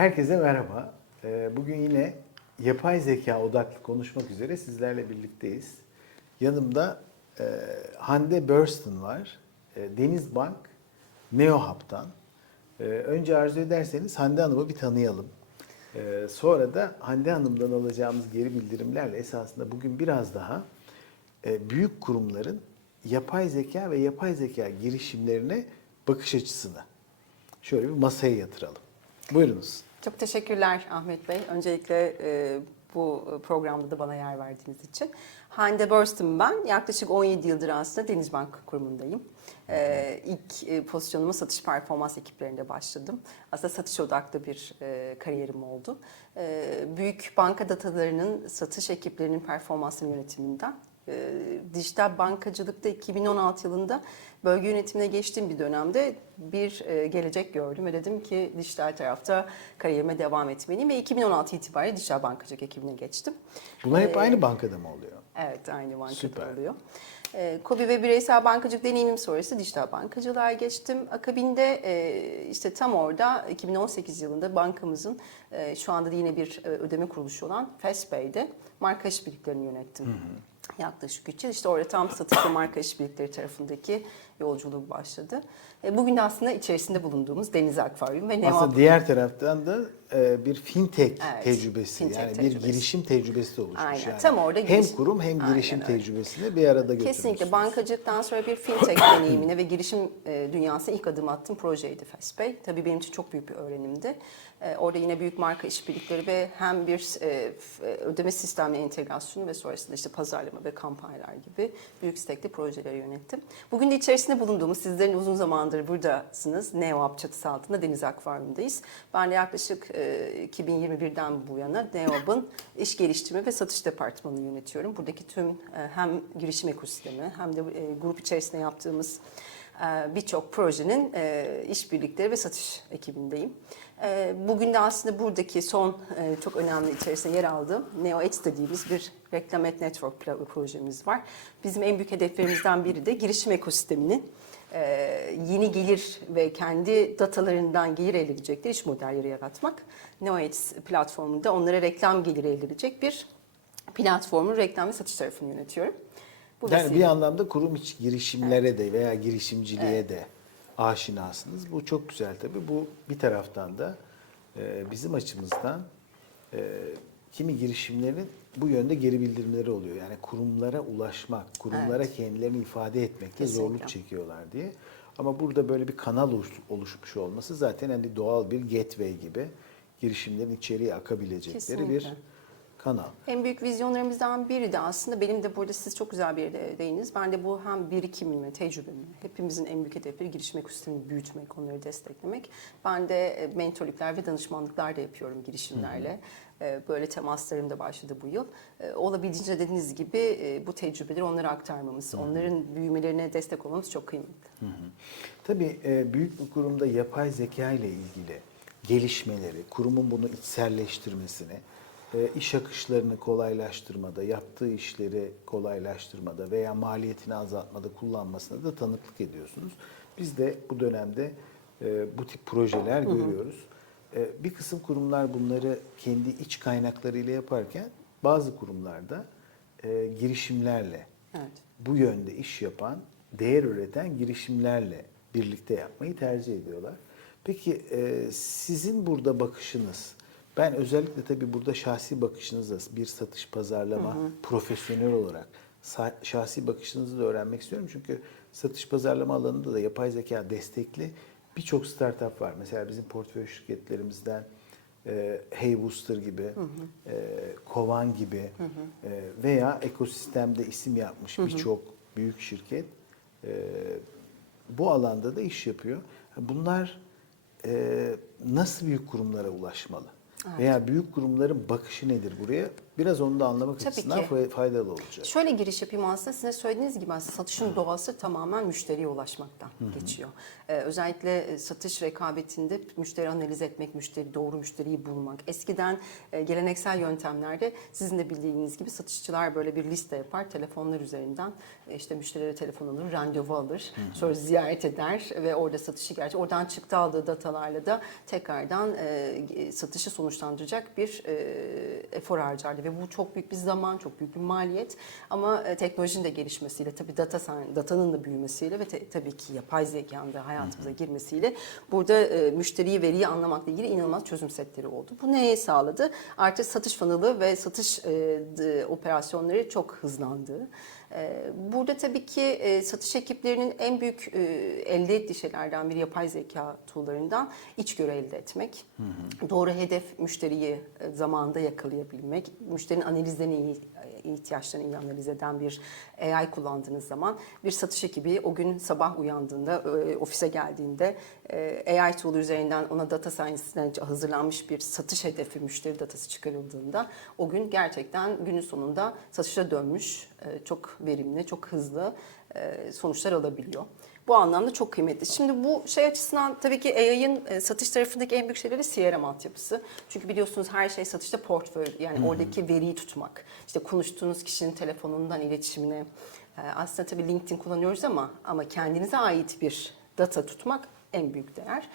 Herkese merhaba. Ee, Bugün yine yapay zeka odaklı konuşmak üzere sizlerle birlikteyiz. Yanımda e, Hande Burston var. E, Denizbank NeoHub'dan. E, Önce arzu ederseniz Hande Hanım'ı bir tanıyalım. Sonra da Hande Hanım'dan alacağımız geri bildirimlerle esasında bugün biraz daha büyük kurumların yapay zeka ve yapay zeka girişimlerine bakış açısını şöyle bir masaya yatıralım. Buyurunuz. Çok teşekkürler Ahmet Bey. Öncelikle e, bu programda da bana yer verdiğiniz için. Hande Burston ben. Yaklaşık 17 yıldır aslında Denizbank kurumundayım. E, ilk e, pozisyonuma satış performans ekiplerinde başladım. Aslında satış odaklı bir e, kariyerim oldu. E, büyük banka datalarının satış ekiplerinin performansının yönetiminden e, dijital bankacılıkta 2016 yılında bölge yönetimine geçtiğim bir dönemde bir e, gelecek gördüm ve dedim ki dijital tarafta kariyerime devam etmeliyim ve 2016 itibariyle dijital bankacılık ekibine geçtim. Bunlar hep Ee, aynı bankada mı oluyor? Evet, aynı bankada Süper. oluyor. E, KOBİ ve bireysel bankacılık deneyimim sonrası dijital bankacılığa geçtim. Akabinde e, işte tam orada 2018 yılında bankamızın e, şu anda da yine bir e, ödeme kuruluşu olan Fastpay'de marka işbirliklerini yönettim. Yaklaşık 3 yıl. İşte orada tam satış ve marka işbirlikleri tarafındaki yolculuğum başladı. E, bugün aslında içerisinde bulunduğumuz Deniz Akvaryum ve Neva Aslında diğer taraftan da e, bir fintech Evet, tecrübesi fintech yani bir tecrübesi. girişim tecrübesi de oluşmuş. Aynen, Yani. tam orada hem giriş- kurum hem Aynen girişim öyle. tecrübesini bir arada götürmüşsünüz. Kesinlikle bankacılıktan sonra bir fintech deneyimine ve girişim e, dünyasına ilk adım attığım projeydi Fastpay. Tabii benim için çok büyük bir öğrenimdi. E, orada yine büyük marka işbirlikleri ve hem bir e, ödeme sistemi entegrasyonu ve sonrasında işte pazarlama ve kampanyalar gibi büyük stekli projeleri yönettim. Bugün de içerisinde bulunduğumuz, sizlerin uzun zamandır buradasınız. NeoUp çatısı altında Deniz Akvaryum'dayız. Ben de yaklaşık e, 2021'den bu yana NeoUp'ın iş geliştirme ve satış departmanını yönetiyorum. Buradaki tüm e, hem girişim ekosistemi hem de e, grup içerisinde yaptığımız birçok projenin e, işbirlikleri ve satış ekibindeyim. E, Bugün de aslında buradaki son e, çok önemli içerisinde yer aldığım NeoX dediğimiz bir reklam et network projemiz var. Bizim en büyük hedeflerimizden biri de girişim ekosisteminin e, yeni gelir ve kendi datalarından gelir elde edecekleri iş modelleri yaratmak. NeoX platformunda onlara reklam geliri elde edecek bir platformun reklam ve satış tarafını yönetiyorum. Bu Yani vesile- bir anlamda kurum içi girişimlere de veya girişimciliğe de aşinasınız. Bu çok güzel tabii. Bu bir taraftan da e, bizim açımızdan e, kimi girişimlerin bu yönde geri bildirimleri oluyor. Yani kurumlara ulaşmak, kurumlara Evet. kendilerini ifade etmekte Kesinlikle. zorluk çekiyorlar diye. Ama burada böyle bir kanal oluş- oluşmuş olması zaten hani doğal bir gateway gibi girişimlerin içeriye akabilecekleri bir Kesinlikle. Kanal. En büyük vizyonlarımızdan biri de aslında benim de burada siz çok güzel bir yere değiniz. Ben de bu hem birikimimi, tecrübemi, hepimizin en büyük hedefleri girişim ekosistemini büyütmek, onları desteklemek. Ben de e, mentorluklar ve danışmanlıklar da yapıyorum girişimlerle. E, Böyle temaslarım da başladı bu yıl. E, Olabildiğince dediğiniz gibi bu tecrübeleri onlara aktarmamız, onların büyümelerine destek olmamız çok kıymetli. Tabii e, büyük bir kurumda yapay zeka ile ilgili gelişmeleri, kurumun bunu içselleştirmesini, iş akışlarını kolaylaştırmada, yaptığı işleri kolaylaştırmada veya maliyetini azaltmada kullanmasına da tanıklık ediyorsunuz. Biz de bu dönemde e, bu tip projeler görüyoruz. E, Bir kısım kurumlar bunları kendi iç kaynaklarıyla yaparken bazı kurumlarda e, girişimlerle Evet. bu yönde iş yapan, değer üreten girişimlerle birlikte yapmayı tercih ediyorlar. Peki e, sizin burada bakışınız, ben özellikle tabii burada şahsi bakışınızla bir satış pazarlama profesyonel olarak şahsi bakışınızı da öğrenmek istiyorum. Çünkü satış pazarlama alanında da yapay zeka destekli birçok startup var. Mesela bizim portföy şirketlerimizden e, Hey Booster gibi, e, Kovan gibi e, veya ekosistemde isim yapmış birçok büyük şirket e, bu alanda da iş yapıyor. Bunlar e, nasıl büyük kurumlara ulaşmalı? Veya büyük kurumların bakışı nedir buraya? Biraz onu da anlamak Tabii açısından ki. fay- faydalı olacak. Şöyle giriş yapayım aslında size söylediğiniz gibi aslında satışın doğası tamamen müşteriye ulaşmaktan geçiyor. Ee, özellikle e, satış rekabetinde müşteri analiz etmek, müşteri doğru müşteriyi bulmak. Eskiden e, geleneksel yöntemlerde sizin de bildiğiniz gibi satışçılar böyle bir liste yapar, telefonlar üzerinden e, işte müşterilere telefon alır, randevu alır, sonra ziyaret eder ve orada satışı gerçi oradan çıktı aldığı datalarla da tekrardan e, satışı sonuçlandıracak bir e, efor harcardı ve bu çok büyük bir zaman, çok büyük bir maliyet ama e, teknolojinin de gelişmesiyle tabii data datanın da büyümesiyle ve te- tabii ki yapay zekanın da hayatımıza girmesiyle burada e, müşteriyi, veriyi anlamakla ilgili inanılmaz çözüm setleri oldu. Bu neyi sağladı? Artık satış funnel'ı ve satış e, d- operasyonları çok hızlandı. E, Burada tabii ki e, satış ekiplerinin en büyük e, elde ettiği şeylerden biri yapay zeka tool'larından içgörü elde etmek. Doğru hedef müşteriyi e, zamanında yakalayabilmek, müşterinin analizlerini iyi ihtiyaçlarını iyi analiz eden bir AI kullandığınız zaman bir satış ekibi o gün sabah uyandığında, e, ofise geldiğinde e, AI tool üzerinden ona data science'den hazırlanmış bir satış hedefi, müşteri datası çıkarıldığında o gün gerçekten günün sonunda satışa dönmüş, e, çok verimli, çok hızlı e, sonuçlar alabiliyor. Bu anlamda çok kıymetli. Şimdi bu şey açısından tabii ki AI'ın e, satış tarafındaki en büyük şeyleri CRM altyapısı. Çünkü biliyorsunuz her şey satışta portföy yani oradaki veriyi tutmak. İşte konuştuğunuz kişinin telefonundan iletişimine. Aslında tabii LinkedIn kullanıyoruz ama ama kendinize ait bir data tutmak en büyük değer.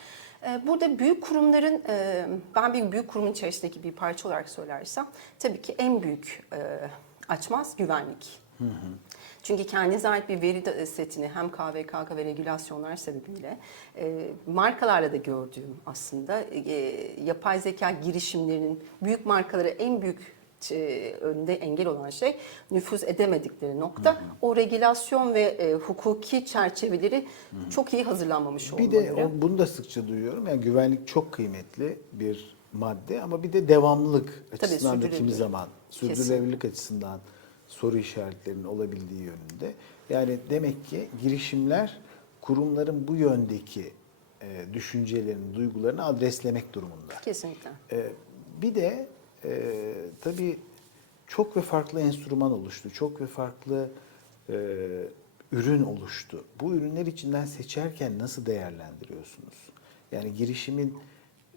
E, Burada büyük kurumların, e, ben bir büyük kurumun içerisindeki bir parça olarak söylersem tabii ki en büyük açmaz güvenlik. Çünkü kendinize ait bir veri de- setini hem KVKK ve regülasyonlar sebebiyle e, markalarla da gördüğüm aslında e, yapay zeka girişimlerinin büyük markalara en büyük e, önünde engel olan şey nüfuz edemedikleri nokta o regülasyon ve e, hukuki çerçeveleri çok iyi hazırlanmamış Bir olmaları. de bunu da sıkça duyuyorum. Yani güvenlik çok kıymetli bir madde ama bir de devamlılık açısından da kimi zaman sürdürülebilirlik açısından soru işaretlerinin olabildiği yönünde. Yani demek ki girişimler kurumların bu yöndeki e, düşüncelerini, duygularını adreslemek durumunda. Kesinlikle. Ee, bir de e, tabii çok ve farklı enstrüman oluştu. Çok ve farklı e, ürün oluştu. Bu ürünler içinden seçerken nasıl değerlendiriyorsunuz? Yani girişimin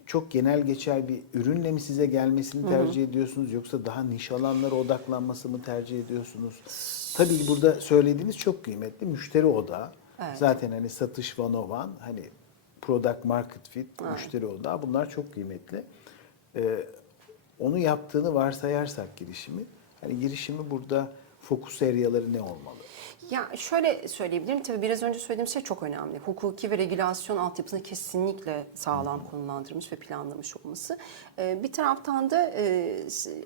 çok genel geçer bir ürünle mi size gelmesini tercih ediyorsunuz yoksa daha niş alanlara odaklanması mı tercih ediyorsunuz? Tabii burada söylediğiniz çok kıymetli. Müşteri odağı. Evet. Zaten hani satış one on one, hani product market fit, müşteri odağı bunlar çok kıymetli. Ee, onu yaptığını varsayarsak girişimi, hani girişimi burada fokus areaları ne olmalı? Ya şöyle söyleyebilirim. Tabii biraz önce söylediğim şey çok önemli. Hukuki ve regülasyon altyapısını kesinlikle sağlam konumlandırmış ve planlamış olması. Ee, bir taraftan da e,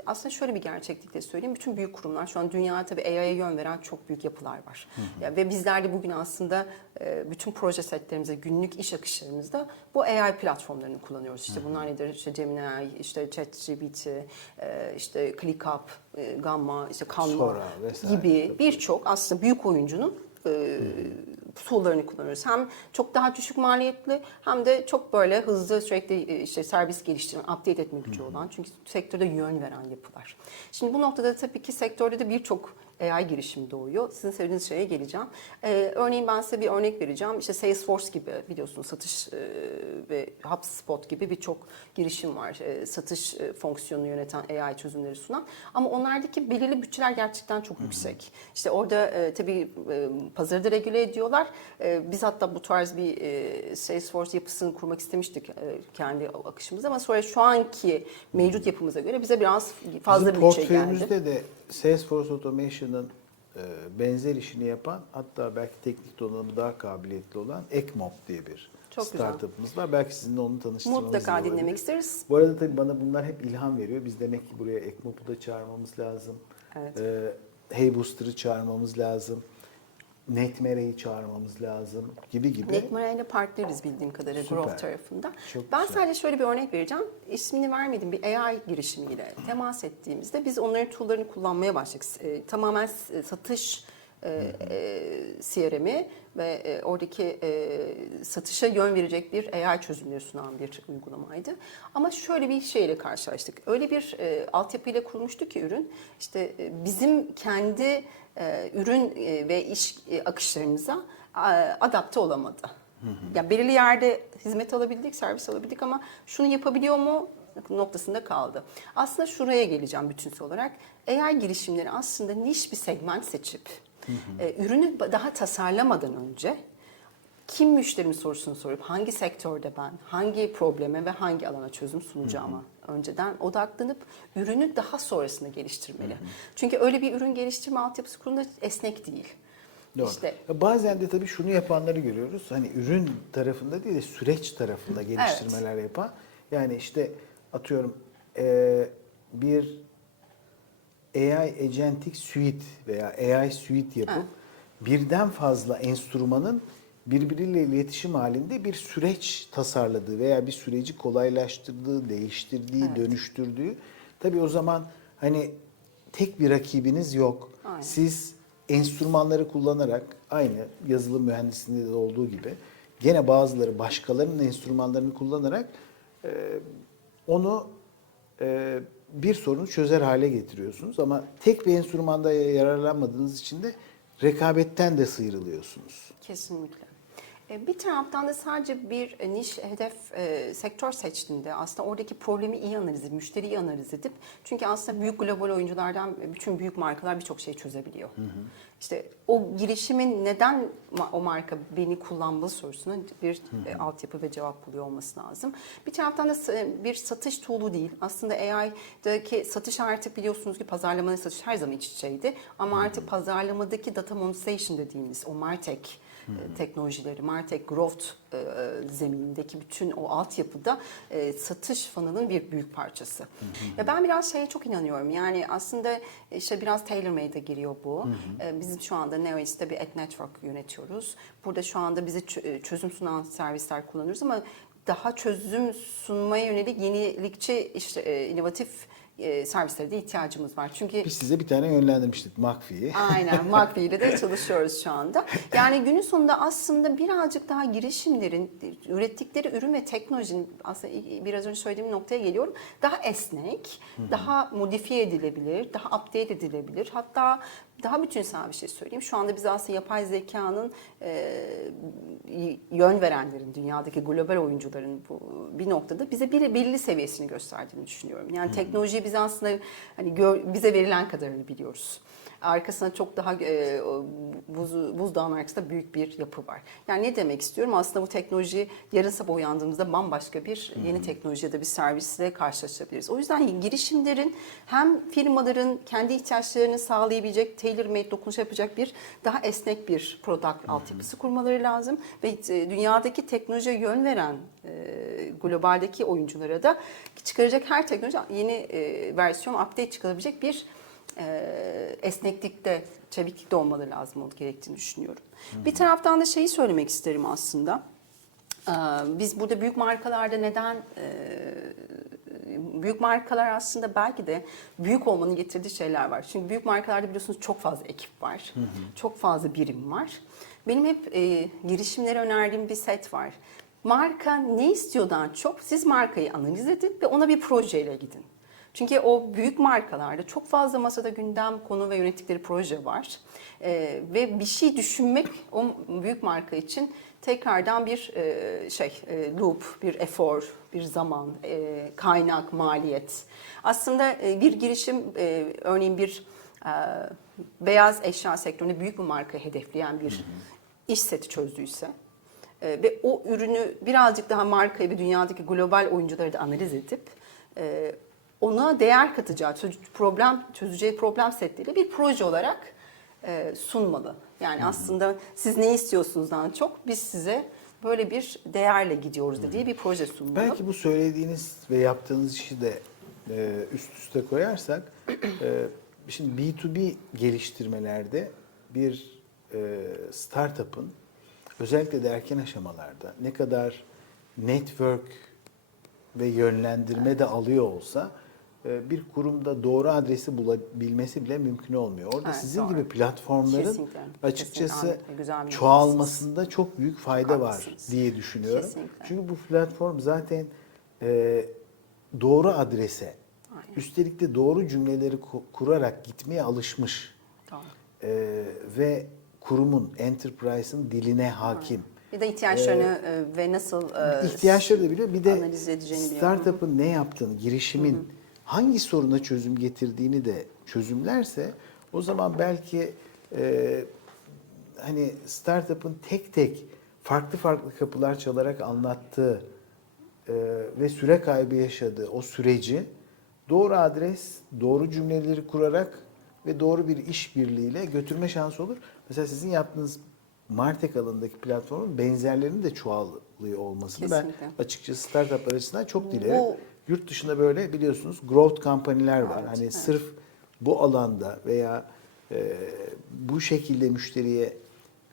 aslında şöyle bir gerçeklikle söyleyeyim. Bütün büyük kurumlar şu an dünyada tabii AI'ya yön veren çok büyük yapılar var. Ya, ve bizler de bugün aslında e, bütün proje setlerimizde, günlük iş akışlarımızda bu AI platformlarını kullanıyoruz. İşte bunlar nedir? İşte Gemini, işte ChatGPT, e, işte ClickUp, Gamma, işte vesaire. gibi birçok aslında büyük oyuncunun e, tool'larını kullanıyoruz. Hem çok daha düşük maliyetli hem de çok böyle hızlı sürekli e, işte servis geliştiren, update etme gücü olan. Çünkü sektörde yön veren yapılar. Şimdi bu noktada tabii ki sektörde de birçok AI girişimi doğuyor. Sizin sevdiğiniz şeye geleceğim. Ee, örneğin ben size bir örnek vereceğim. İşte Salesforce gibi biliyorsunuz satış e, ve HubSpot gibi birçok girişim var. E, satış e, fonksiyonunu yöneten AI çözümleri sunan. Ama onlardaki belirli bütçeler gerçekten çok yüksek. İşte orada e, tabii e, pazarı da regüle ediyorlar. E, biz hatta bu tarz bir e, Salesforce yapısını kurmak istemiştik e, kendi akışımızda ama sonra şu anki mevcut yapımıza göre bize biraz fazla Bizim bütçe geldi. portföyümüzde de Salesforce Automation'ın e, benzer işini yapan hatta belki teknik donanımı daha kabiliyetli olan Ekmop diye bir Çok güzel. startup'ımız var. Belki sizinle onu tanıştırmamız Mutlaka olabilir. dinlemek isteriz. Bu arada tabii bana bunlar hep ilham veriyor. Biz demek ki buraya Ekmop'u da çağırmamız lazım. Evet. Ee, Hey Booster'ı çağırmamız lazım. Netmere'yi çağırmamız lazım gibi gibi. Netmara ile partneriz bildiğim kadarıyla Süper. Growth tarafında. Çok ben güzel. sadece şöyle bir örnek vereceğim. İsmini vermedim bir AI girişimiyle temas ettiğimizde biz onların tool'larını kullanmaya başladık. E, tamamen s- satış e, e, CRM'i ve e, oradaki e, satışa yön verecek bir AI çözümleri sunan bir uygulamaydı. Ama şöyle bir şeyle karşılaştık. Öyle bir e, altyapıyla kurulmuştu ki ürün, işte e, bizim kendi e, ürün e, ve iş e, akışlarımıza e, adapte olamadı. Yani belirli yerde hizmet alabildik, servis alabildik ama şunu yapabiliyor mu noktasında kaldı. Aslında şuraya geleceğim bütünsel olarak. AI girişimleri aslında niş bir segment seçip e, ürünü daha tasarlamadan önce kim müşterimin sorusunu sorup hangi sektörde ben hangi probleme ve hangi alana çözüm sunacağıma önceden odaklanıp ürünü daha sonrasında geliştirmeli. Çünkü öyle bir ürün geliştirme altyapısı kurumunda esnek değil. Doğru. İşte Bazen de tabii şunu yapanları görüyoruz. Hani ürün tarafında değil de süreç tarafında geliştirmeler yapan. Yani işte atıyorum eee, bir AI Agentic Suite veya AI Suite yapıp Evet. birden fazla enstrümanın birbiriyle iletişim halinde bir süreç tasarladığı veya bir süreci kolaylaştırdığı, değiştirdiği, Evet. dönüştürdüğü. Tabii o zaman hani tek bir rakibiniz yok. Aynen. Siz enstrümanları kullanarak aynı yazılım mühendisliğinde de olduğu gibi gene bazıları başkalarının enstrümanlarını kullanarak e, onu e, bir sorunu çözer hale getiriyorsunuz ama tek bir enstrümanda yararlanmadığınız için de rekabetten de sıyrılıyorsunuz. Kesinlikle. E, Bir taraftan da sadece bir e, niş hedef e, sektör seçtiğinde aslında oradaki problemi iyi analiz edip, müşteriyi iyi analiz edip çünkü aslında büyük global oyunculardan e, bütün büyük markalar birçok şey çözebiliyor. İşte o girişimin neden o marka beni kullanmalı sorusuna bir e, altyapı ve cevap buluyor olması lazım. Bir taraftan da bir satış tool'u değil. Aslında AI'daki satış artık biliyorsunuz ki pazarlamanın satış her zaman iç içeydi. Ama artık pazarlamadaki data monetization dediğimiz o MarTech e, teknolojileri, MarTech Growth e, e, zeminindeki bütün o altyapıda e, satış fanının bir büyük parçası. Ya ben biraz şeye çok inanıyorum. Yani aslında işte biraz tailor-made'e giriyor bu. E, Bizim şu anda Neois'te bir ad network yönetiyoruz. Burada şu anda bize e, çözüm sunan servisler kullanıyoruz ama daha çözüm sunmaya yönelik yenilikçi işte e, inovatif e, servislere de ihtiyacımız var. Çünkü Biz size bir tane yönlendirmiştik McAfee'yi. Aynen McAfee ile de çalışıyoruz şu anda. Yani günün sonunda aslında birazcık daha girişimlerin ürettikleri ürün ve teknolojinin aslında biraz önce söylediğim noktaya geliyorum. Daha esnek, daha modifiye edilebilir, daha update edilebilir. Hatta daha bütünsel bir şey söyleyeyim. Şu anda biz aslında yapay zekanın e, yön verenlerin, dünyadaki global oyuncuların bu bir noktada bize bir belli seviyesini gösterdiğini düşünüyorum. Yani teknolojiyi biz aslında hani gör- bize verilen kadarını biliyoruz. Arkasında çok daha e, buz, buzdağın arkasında büyük bir yapı var. Yani ne demek istiyorum? Aslında bu teknoloji yarın sabah uyandığımızda bambaşka bir yeni teknoloji ya da bir servisle karşılaşabiliriz. O yüzden girişimlerin hem firmaların kendi ihtiyaçlarını sağlayabilecek, tailor-made dokunuş yapacak bir daha esnek bir product altyapısı kurmaları lazım. Ve e, dünyadaki teknolojiye yön veren e, globaldeki oyunculara da çıkaracak her teknoloji yeni e, versiyon, update çıkarabilecek bir e, esneklikte, çeviklikte olmaları lazım olduğu gerektiğini düşünüyorum. Bir taraftan da şeyi söylemek isterim aslında. Ee, Biz burada büyük markalarda neden e, büyük markalar aslında belki de büyük olmanın getirdiği şeyler var. Çünkü büyük markalarda biliyorsunuz çok fazla ekip var. Çok fazla birim var. Benim hep e, girişimlere önerdiğim bir set var. Marka ne istiyordan çok siz markayı analiz edin ve ona bir projeyle gidin. Çünkü o büyük markalarda çok fazla masada gündem konu ve yönettikleri proje var. Ee, ve bir şey düşünmek o büyük marka için tekrardan bir e, şey e, loop, bir efor, bir zaman, e, kaynak, maliyet. Aslında e, bir girişim e, örneğin bir e, beyaz eşya sektöründe büyük bir marka hedefleyen bir iş seti çözdüyse e, ve o ürünü birazcık daha markayı ve dünyadaki global oyuncuları da analiz edip e, ona değer katacağı, problem çözeceği problem setleriyle bir proje olarak e, sunmalı. Yani aslında siz ne istiyorsunuzdan çok biz size böyle bir değerle gidiyoruz dediği bir proje sunmalı. Belki bu söylediğiniz ve yaptığınız işi de e, üst üste koyarsak, e, şimdi B2B geliştirmelerde bir e, startup'ın özellikle de erken aşamalarda ne kadar network ve yönlendirme de alıyor olsa bir kurumda doğru adresi bulabilmesi bile mümkün olmuyor. Orada Evet, sizin doğru. gibi platformların Kesinlikle, açıkçası kesinlikle. Güzel çoğalmasında çok büyük fayda var Haklısınız. diye düşünüyorum. Kesinlikle. Çünkü bu platform zaten e, doğru adrese, Aynen. üstelik de doğru cümleleri ku- kurarak gitmeye alışmış Doğru. e, ve kurumun, enterprise'ın diline hakim. Bir de ihtiyaçlarını e, ve nasıl e, İhtiyaçları da biliyor. Bir de analiz edeceğini biliyor. startup'ın ne yaptığını, girişimin hangi soruna çözüm getirdiğini de çözümlerse o zaman belki e, hani startup'ın tek tek farklı farklı kapılar çalarak anlattığı e, ve süre kaybı yaşadığı o süreci doğru adres, doğru cümleleri kurarak ve doğru bir işbirliğiyle götürme şansı olur. Mesela sizin yaptığınız Martek alanındaki platformun benzerlerinin de çoğalıyor olmasını Kesinlikle. ben açıkçası startuplar açısından çok dilerim. Bu- Yurt dışında böyle biliyorsunuz growth kampanyalar var. Evet, hani evet. sırf bu alanda veya e, bu şekilde müşteriye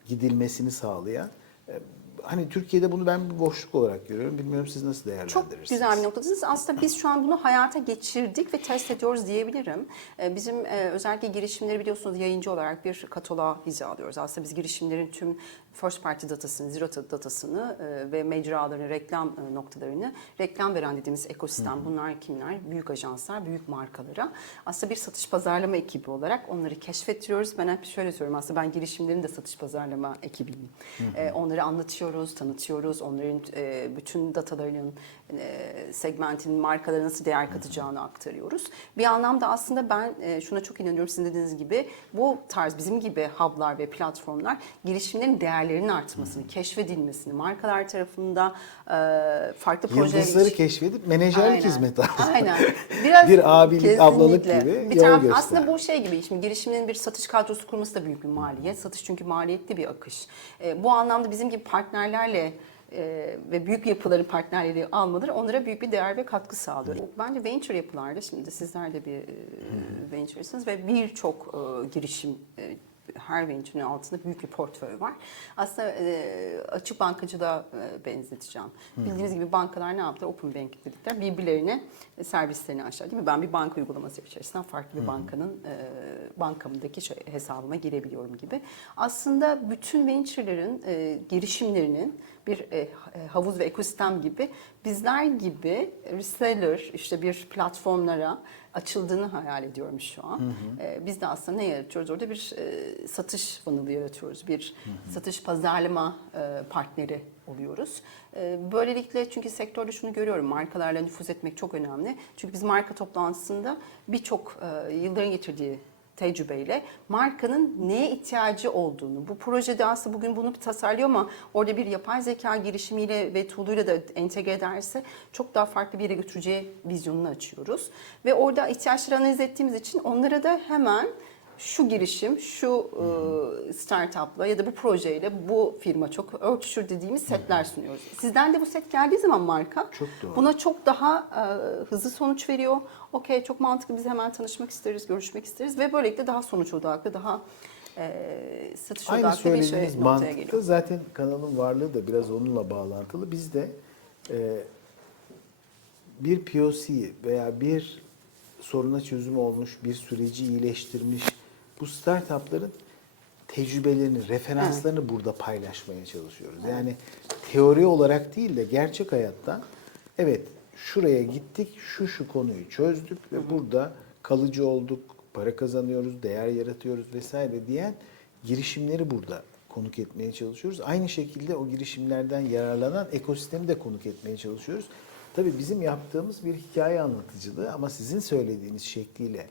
gidilmesini sağlayan e, hani Türkiye'de bunu ben bir boşluk olarak görüyorum. Bilmiyorum siz nasıl değerlendirirsiniz? Çok güzel bir noktadasınız. Aslında biz şu an bunu hayata geçirdik ve test ediyoruz diyebilirim. Ee, Bizim e, özellikle girişimleri biliyorsunuz yayıncı olarak bir kataloğa hizalıyoruz. Aslında biz girişimlerin tüm first party datasını, zero datasını e, ve mecraların reklam e, noktalarını reklam veren dediğimiz ekosistem bunlar kimler? Büyük ajanslar, büyük markalara. Aslında bir satış pazarlama ekibi olarak onları keşfettiriyoruz. Ben hep şöyle söylüyorum aslında ben girişimlerin de satış pazarlama ekibiyim. Onları anlatıyoruz, tanıtıyoruz. Onların e, bütün datalarının segmentin markalara nasıl değer katacağını aktarıyoruz. Bir anlamda aslında ben e, şuna çok inanıyorum sizin dediğiniz gibi bu tarz bizim gibi hub'lar ve platformlar girişimlerin değerlerinin artmasını, keşfedilmesini, markalar tarafında e, farklı projeler Yıldızları iç- keşfedip menajerlik Aynen. hizmeti Aynen. Biraz Bir abilik, ablalık kesinlikle. gibi Bir yol taraf, göster. aslında bu şey gibi şimdi girişimlerin bir satış kadrosu kurması da büyük bir maliyet. Satış çünkü maliyetli bir akış. E, bu anlamda bizim gibi partnerlerle e, ve büyük yapıların partnerleri almaları onlara büyük bir değer ve katkı sağlıyor. Bence venture yapılarda şimdi sizler de bir e, venture'sınız ve birçok e, girişim e, her venture'ın altında büyük bir portföy var. Aslında e, açık bankacılığa e, benzeteceğim. Bildiğiniz gibi bankalar ne yaptılar? Open bank dedikler. Birbirlerine servislerini açtılar değil mi? Ben bir banka uygulaması içerisinden farklı bir bankanın e, bankamdaki şey, hesabıma girebiliyorum gibi. Aslında bütün venture'ların e, girişimlerinin bir e, e, havuz ve ekosistem gibi bizler gibi reseller işte bir platformlara açıldığını hayal ediyorum şu an. E, biz de aslında ne yaratıyoruz? Orada bir e, satış funnel'ı yaratıyoruz. Bir satış pazarlama e, partneri oluyoruz. E, böylelikle çünkü sektörde şunu görüyorum. Markalarla nüfuz etmek çok önemli. Çünkü biz marka toplantısında birçok e, yılların getirdiği tecrübeyle markanın neye ihtiyacı olduğunu, bu projede aslında bugün bunu tasarlıyor ama orada bir yapay zeka girişimiyle ve tool'uyla da entegre ederse çok daha farklı bir yere götüreceği vizyonunu açıyoruz. Ve orada ihtiyaçları analiz ettiğimiz için onlara da hemen şu girişim, şu e, startupla ya da bu projeyle bu firma çok örtüşür dediğimiz setler sunuyoruz. Sizden de bu set geldiği zaman marka Çok doğru. buna çok daha e, hızlı sonuç veriyor. Okey çok mantıklı biz hemen tanışmak isteriz, görüşmek isteriz ve böylelikle daha sonuç odaklı, daha e, satış Aynı odaklı bir şey noktaya geliyor. zaten kanalın varlığı da biraz onunla bağlantılı. Biz de e, bir POC veya bir soruna çözüm olmuş, bir süreci iyileştirmiş bu startupların tecrübelerini, referanslarını burada paylaşmaya çalışıyoruz. Yani teori olarak değil de gerçek hayattan evet şuraya gittik, şu şu konuyu çözdük ve burada kalıcı olduk, para kazanıyoruz, değer yaratıyoruz vesaire diyen girişimleri burada konuk etmeye çalışıyoruz. Aynı şekilde o girişimlerden yararlanan ekosistemi de konuk etmeye çalışıyoruz. Tabii bizim yaptığımız bir hikaye anlatıcılığı ama sizin söylediğiniz şekliyle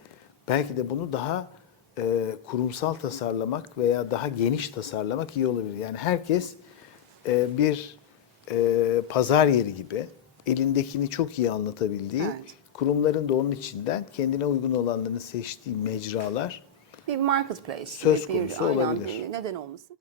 belki de bunu daha e, kurumsal tasarlamak veya daha geniş tasarlamak iyi olabilir. Yani herkes e, bir e, pazar yeri gibi elindekini çok iyi anlatabildiği, Evet. kurumların da onun içinden kendine uygun olanlarını seçtiği mecralar Bir marketplace. Söz bir- konusu aynen, olabilir. Neden olmasın?